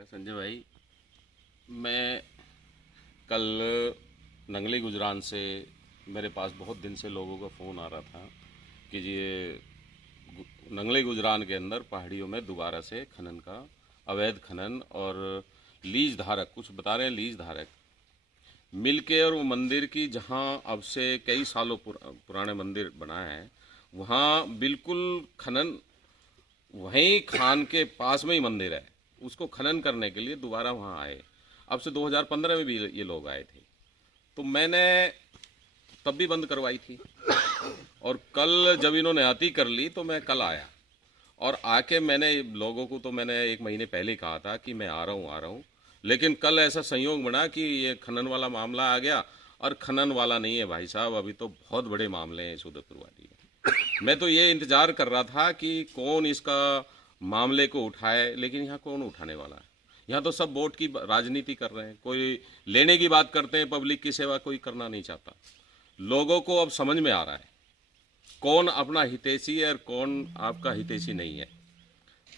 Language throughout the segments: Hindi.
संजय भाई, मैं कल नंगली गुजरान से मेरे पास बहुत दिन से लोगों का फ़ोन आ रहा था कि ये नंगली गुजरान के अंदर पहाड़ियों में दोबारा से खनन का अवैध खनन और लीज धारक कुछ बता रहे हैं, लीज धारक मिलके और वो मंदिर की जहाँ अब से कई सालों पुराने मंदिर बना है वहाँ बिल्कुल खनन वहीं खान के पास में ही मंदिर है, उसको खनन करने के लिए दोबारा वहाँ आए। अब से 2015 में भी ये लोग आए थे, तो मैंने तब भी बंद करवाई थी। और कल जब इन्होंने अति कर ली तो मैं कल आया और आके मैंने लोगों को तो मैंने 1 महीने पहले कहा था कि मैं आ रहा हूँ, लेकिन कल ऐसा संयोग बना कि ये खनन वाला मामला आ गया। और खनन वाला नहीं है भाई साहब, अभी तो बहुत बड़े मामले हैं इस उदयपुर वाली में। मैं तो ये इंतजार कर रहा था कि कौन इसका मामले को उठाए, लेकिन यहाँ कौन उठाने वाला है। यहाँ तो सब वोट की राजनीति कर रहे हैं, कोई लेने की बात करते हैं, पब्लिक की सेवा कोई करना नहीं चाहता। लोगों को अब समझ में आ रहा है कौन अपना हितैषी है और कौन आपका हितैषी नहीं है।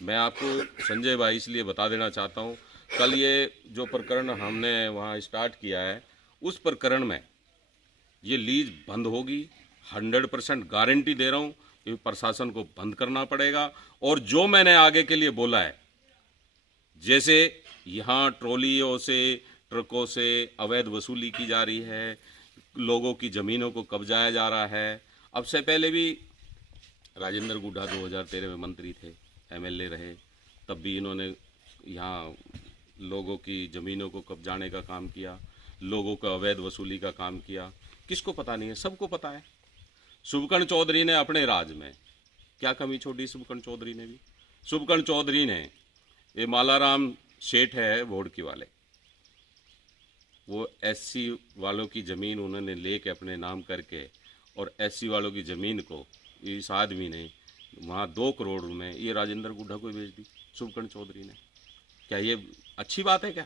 मैं आपको संजय भाई इसलिए बता देना चाहता हूँ, कल ये जो प्रकरण हमने वहाँ स्टार्ट किया है उस प्रकरण में ये लीज बंद होगी। 100% गारंटी दे रहा हूँ, ये प्रशासन को बंद करना पड़ेगा। और जो मैंने आगे के लिए बोला है, जैसे यहाँ ट्रॉलियों से ट्रकों से अवैध वसूली की जा रही है, लोगों की ज़मीनों को कब्जाया जा रहा है। अब से पहले भी राजेंद्र गुड्डा 2013 में मंत्री थे, एमएलए रहे, तब भी इन्होंने यहाँ लोगों की ज़मीनों को कब्जाने का काम किया, लोगों का अवैध वसूली का काम किया। किसको पता नहीं है? सबको पता है। शुभकर्ण चौधरी ने अपने राज में क्या कमी छोड़ी? शुभकर्ण चौधरी ने भी, शुभकर्ण चौधरी ने, ये मालाराम सेठ है भोड़की वाले, वो एससी वालों की ज़मीन उन्होंने लेके अपने नाम करके, और एससी वालों की ज़मीन को इस आदमी ने वहाँ 2 करोड़ में ये राजेंद्र गुड्डा को बेच दी, शुभकर्ण चौधरी ने। क्या ये अच्छी बात है क्या?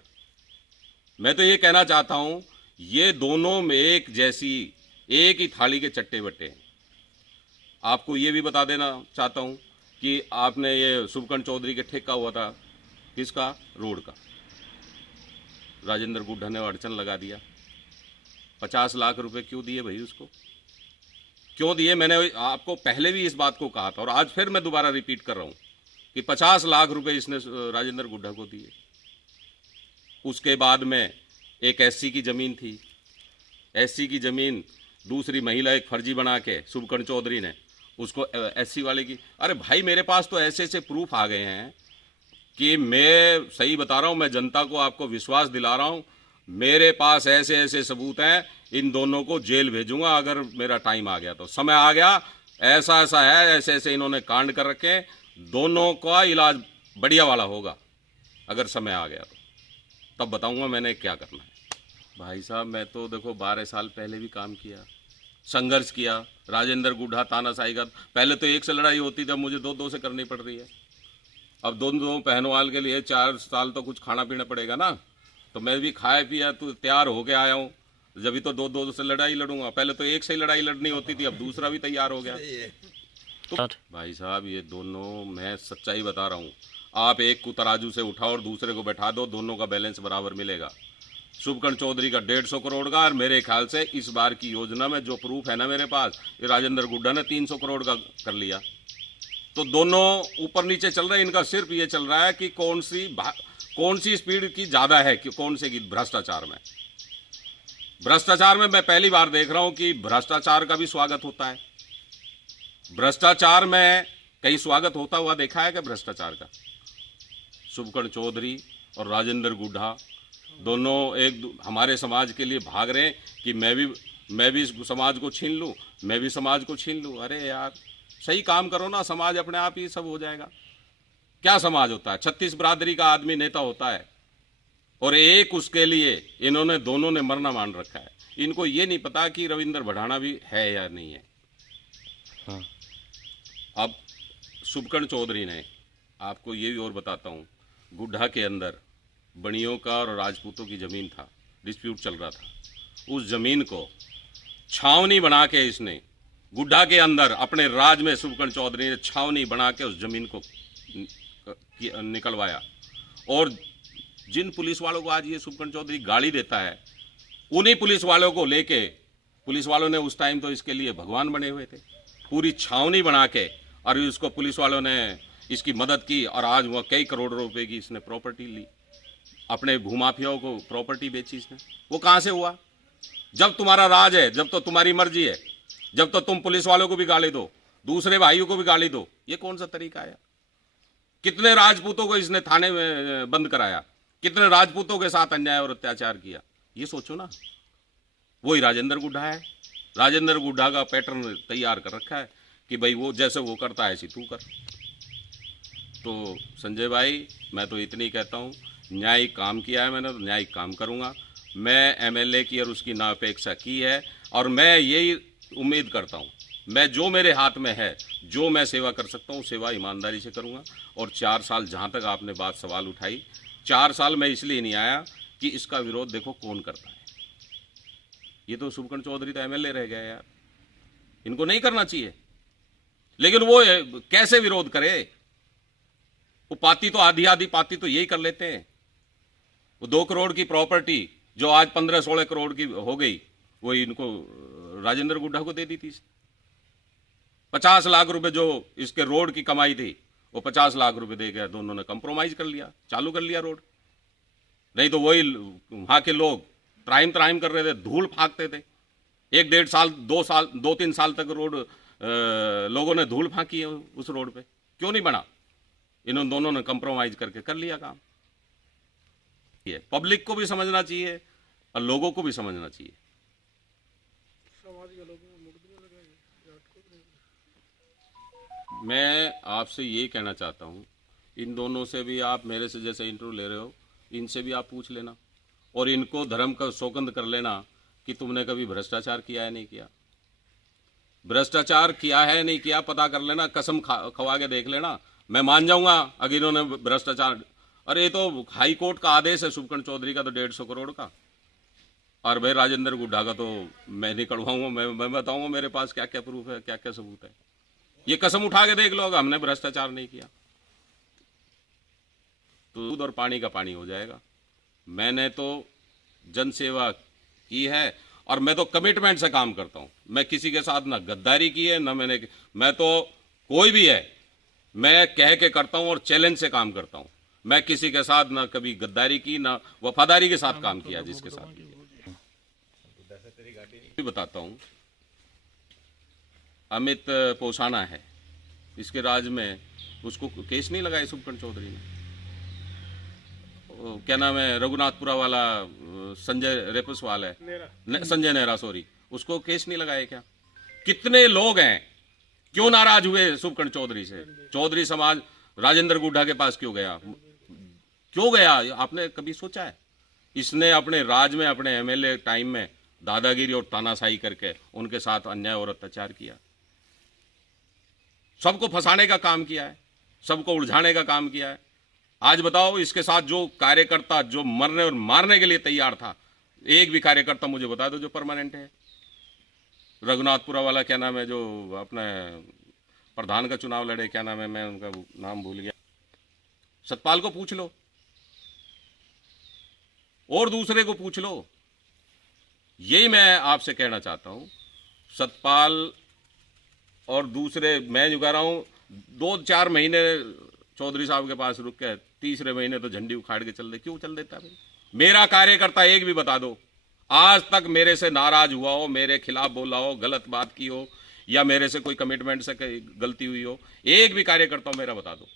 मैं तो ये कहना चाहता हूँ, ये दोनों में एक जैसी, एक ही थाली के चट्टे बट्टे हैं। आपको ये भी बता देना चाहता हूँ कि आपने ये शुभकर्ण चौधरी के ठेका हुआ था, किसका? रोड का। राजेंद्र गुड्डा ने अड़चन लगा दिया। 50 लाख रुपए क्यों दिए भाई उसको? क्यों दिए? मैंने आपको पहले भी इस बात को कहा था और आज फिर मैं दोबारा रिपीट कर रहा हूँ कि 50 लाख रुपए इसने राजेंद्र गुड्डा को दिए। उसके बाद में एक एससी की ज़मीन थी, एससी की ज़मीन दूसरी महिला एक फर्जी बना के शुभकर्ण चौधरी ने उसको एससी वाले की। अरे भाई, मेरे पास तो ऐसे ऐसे प्रूफ आ गए हैं कि मैं सही बता रहा हूँ, मैं जनता को आपको विश्वास दिला रहा हूँ, मेरे पास ऐसे ऐसे सबूत हैं। इन दोनों को जेल भेजूंगा अगर मेरा टाइम आ गया, तो समय आ गया, ऐसा ऐसा है, ऐसे ऐसे इन्होंने कांड कर रखे, दोनों का इलाज बढ़िया वाला होगा अगर समय आ गया तो, तब बताऊंगा मैंने क्या करना है। भाई साहब, मैं तो देखो 12 साल पहले भी काम किया, संघर्ष किया। राजेंद्र गुड्डा तानाशाही का, पहले तो 1 से लड़ाई होती थी, अब मुझे 2-2 से करनी पड़ रही है। अब 2-2 पहनवाल के लिए 4 साल तो कुछ खाना पीना पड़ेगा ना, तो मैं भी खाया पिया तो तैयार होके आया हूँ, जब तो 2-2 से लड़ाई लड़ूंगा। पहले तो 1 से ही लड़ाई लड़नी होती थी, अब दूसरा भी तैयार हो गया। तो भाई साहब, ये दोनों, मैं सच्चाई बता रहा हूँ, आप एक को तराजू से उठाओ और दूसरे को बैठा दो, दोनों का बैलेंस बराबर मिलेगा। शुभकर्ण चौधरी का 150 करोड़ का, और मेरे ख्याल से इस बार की योजना में जो प्रूफ है ना मेरे पास, ये राजेंद्र गुड्डा ने 300 करोड़ का कर लिया। तो दोनों ऊपर नीचे चल रहे हैं। इनका सिर्फ ये चल रहा है कि कौन सी स्पीड की ज़्यादा है, कि कौन से की भ्रष्टाचार में। भ्रष्टाचार में मैं पहली बार देख रहा हूं कि भ्रष्टाचार का भी स्वागत होता है। भ्रष्टाचार में कहीं स्वागत होता हुआ देखा है क्या भ्रष्टाचार का? शुभकर्ण चौधरी और राजेंद्र गुड्डा दोनों एक हमारे समाज के लिए भाग रहे हैं कि मैं भी इस समाज को छीन लूं, मैं भी समाज को छीन लूं। अरे यार, सही काम करो ना, समाज अपने आप ही सब हो जाएगा। क्या समाज होता है? 36 बिरादरी का आदमी नेता होता है, और एक उसके लिए इन्होंने दोनों ने मरना मान रखा है। इनको ये नहीं पता कि रविंद्र भड़ाना भी है या नहीं है। हाँ। अब शुभकर्ण चौधरी ने, आपको ये भी और बताता हूँ, गुड्डा के अंदर बनियों का और राजपूतों की ज़मीन था, डिस्प्यूट चल रहा था। उस ज़मीन को छावनी बना के इसने गुड्डा के अंदर अपने राज में, शुभकर्ण चौधरी ने छावनी बना के उस ज़मीन को निकलवाया। और जिन पुलिस वालों को आज ये शुभकरण चौधरी गाली देता है, उन्हीं पुलिस वालों को लेके, पुलिस वालों ने उस टाइम तो इसके लिए भगवान बने हुए थे, पूरी छावनी बना के, और इसको पुलिस वालों ने इसकी मदद की, और आज वह कई करोड़ रुपए की इसने प्रॉपर्टी ली, अपने भूमाफियाओं को प्रॉपर्टी बेची इसने। वो कहाँ से हुआ? जब तुम्हारा राज है, जब तो तुम्हारी मर्जी है, जब तो तुम पुलिस वालों को भी गाली दो, दूसरे भाइयों को भी गाली दो। ये कौन सा तरीका आया? कितने राजपूतों को इसने थाने में बंद कराया, कितने राजपूतों के साथ अन्याय और अत्याचार किया, ये सोचो ना। वही राजेंद्र गुड्डा है। राजेंद्र गुड्डा का पैटर्न तैयार कर रखा है कि भाई वो जैसे वो करता है ऐसी तू कर। तो संजय भाई, मैं तो इतनी कहता हूँ, न्यायिक काम किया है मैंने, तो न्यायिक काम करूँगा। मैं एमएलए की और उसकी नाअपेक्षा की है, और मैं यही उम्मीद करता हूँ, मैं जो मेरे हाथ में है, जो मैं सेवा कर सकता हूँ, सेवा ईमानदारी से करूँगा। और 4 साल, जहाँ तक आपने बात सवाल उठाई, 4 साल मैं इसलिए नहीं आया कि इसका विरोध देखो कौन करता है। ये तो शुभकरण चौधरी तो एमएलए रह गया यार, इनको नहीं करना चाहिए, लेकिन वो कैसे विरोध करे? वो पाती तो आधी पाती तो यही कर लेते हैं। वो 2 करोड़ की प्रॉपर्टी जो आज 15-16 करोड़ की हो गई, वो इनको राजेंद्र गुड्डा को दे दी थी। 50 लाख रुपए जो इसके रोड की कमाई थी, वो 50 लाख रुपए दे गया, दोनों ने कंप्रोमाइज कर लिया, चालू कर लिया रोड। नहीं तो वही वहां के लोग त्राइम कर रहे थे, धूल फांकते थे। 1-1.5 साल, 2 साल, 2-3 साल तक रोड लोगों ने धूल फांकी है उस रोड पे। क्यों नहीं बना? इन्होंने दोनों ने कंप्रोमाइज करके कर लिया काम। ये पब्लिक को भी समझना चाहिए और लोगों को भी समझना चाहिए। मैं आपसे ये कहना चाहता हूँ, इन दोनों से भी आप मेरे से जैसे इंटरव्यू ले रहे हो, इनसे भी आप पूछ लेना, और इनको धर्म का सौगंध कर लेना कि तुमने कभी भ्रष्टाचार किया है नहीं किया। भ्रष्टाचार किया है नहीं किया पता कर लेना, कसम खवा के देख लेना, मैं मान जाऊंगा अगर इन्होंने भ्रष्टाचार। अरे ये तो हाई कोर्ट का आदेश है, शुभकरण चौधरी का तो 150 करोड़ का, और भाई राजेंद्र गुड्डा का तो मैं नहीं कढ़वाऊंगा। मैं बताऊंगा मेरे पास क्या क्या प्रूफ है, क्या क्या सबूत है। ये कसम उठा के देख लो, अगर हमने भ्रष्टाचार नहीं किया तो दूध और पानी का पानी हो जाएगा। मैंने तो जनसेवा की है, और मैं तो कमिटमेंट से काम करता हूं। मैं किसी के साथ ना गद्दारी की है, ना मैं तो कोई भी है, मैं कह के करता हूं और चैलेंज से काम करता हूं। मैं किसी के साथ ना कभी गद्दारी की, ना वफादारी के साथ काम किया जिसके साथ भी। बताता हूं, अमित पोसाना है, इसके राज में उसको केस नहीं लगाया शुभकरण चौधरी ने। क्या नाम है, रघुनाथपुरा वाला संजय रेपसवाल है, संजय नेहरा, सॉरी, उसको केस नहीं लगाया क्या? कितने लोग हैं, क्यों नाराज हुए शुभकरण चौधरी से? चौधरी समाज राजेंद्र गुड्डा के पास क्यों गया? क्यों गया? आपने कभी सोचा है? इसने अपने राज में, अपने एमएलए टाइम में दादागिरी और तानाशाही करके उनके साथ अन्याय और अत्याचार किया, सबको फंसाने का काम किया है, सबको उलझाने का काम किया है। आज बताओ, इसके साथ जो कार्यकर्ता जो मरने और मारने के लिए तैयार था, एक भी कार्यकर्ता मुझे बता दो जो परमानेंट है। रघुनाथपुरा वाला क्या नाम है, जो अपने प्रधान का चुनाव लड़े, क्या नाम है, मैं उनका नाम भूल गया, सतपाल को पूछ लो, और दूसरे को पूछ लो। यही मैं आपसे कहना चाहता हूं, सतपाल और दूसरे, मैं जो कह रहा हूं, 2-4 महीने चौधरी साहब के पास रुक के, तीसरे महीने तो झंडी उखाड़ के चल दे। क्यों चल देता भाई? मेरा कार्यकर्ता एक भी बता दो आज तक मेरे से नाराज हुआ हो, मेरे खिलाफ बोला हो, गलत बात की हो, या मेरे से कोई कमिटमेंट से गलती हुई हो, एक भी कार्यकर्ता मेरा बता दो।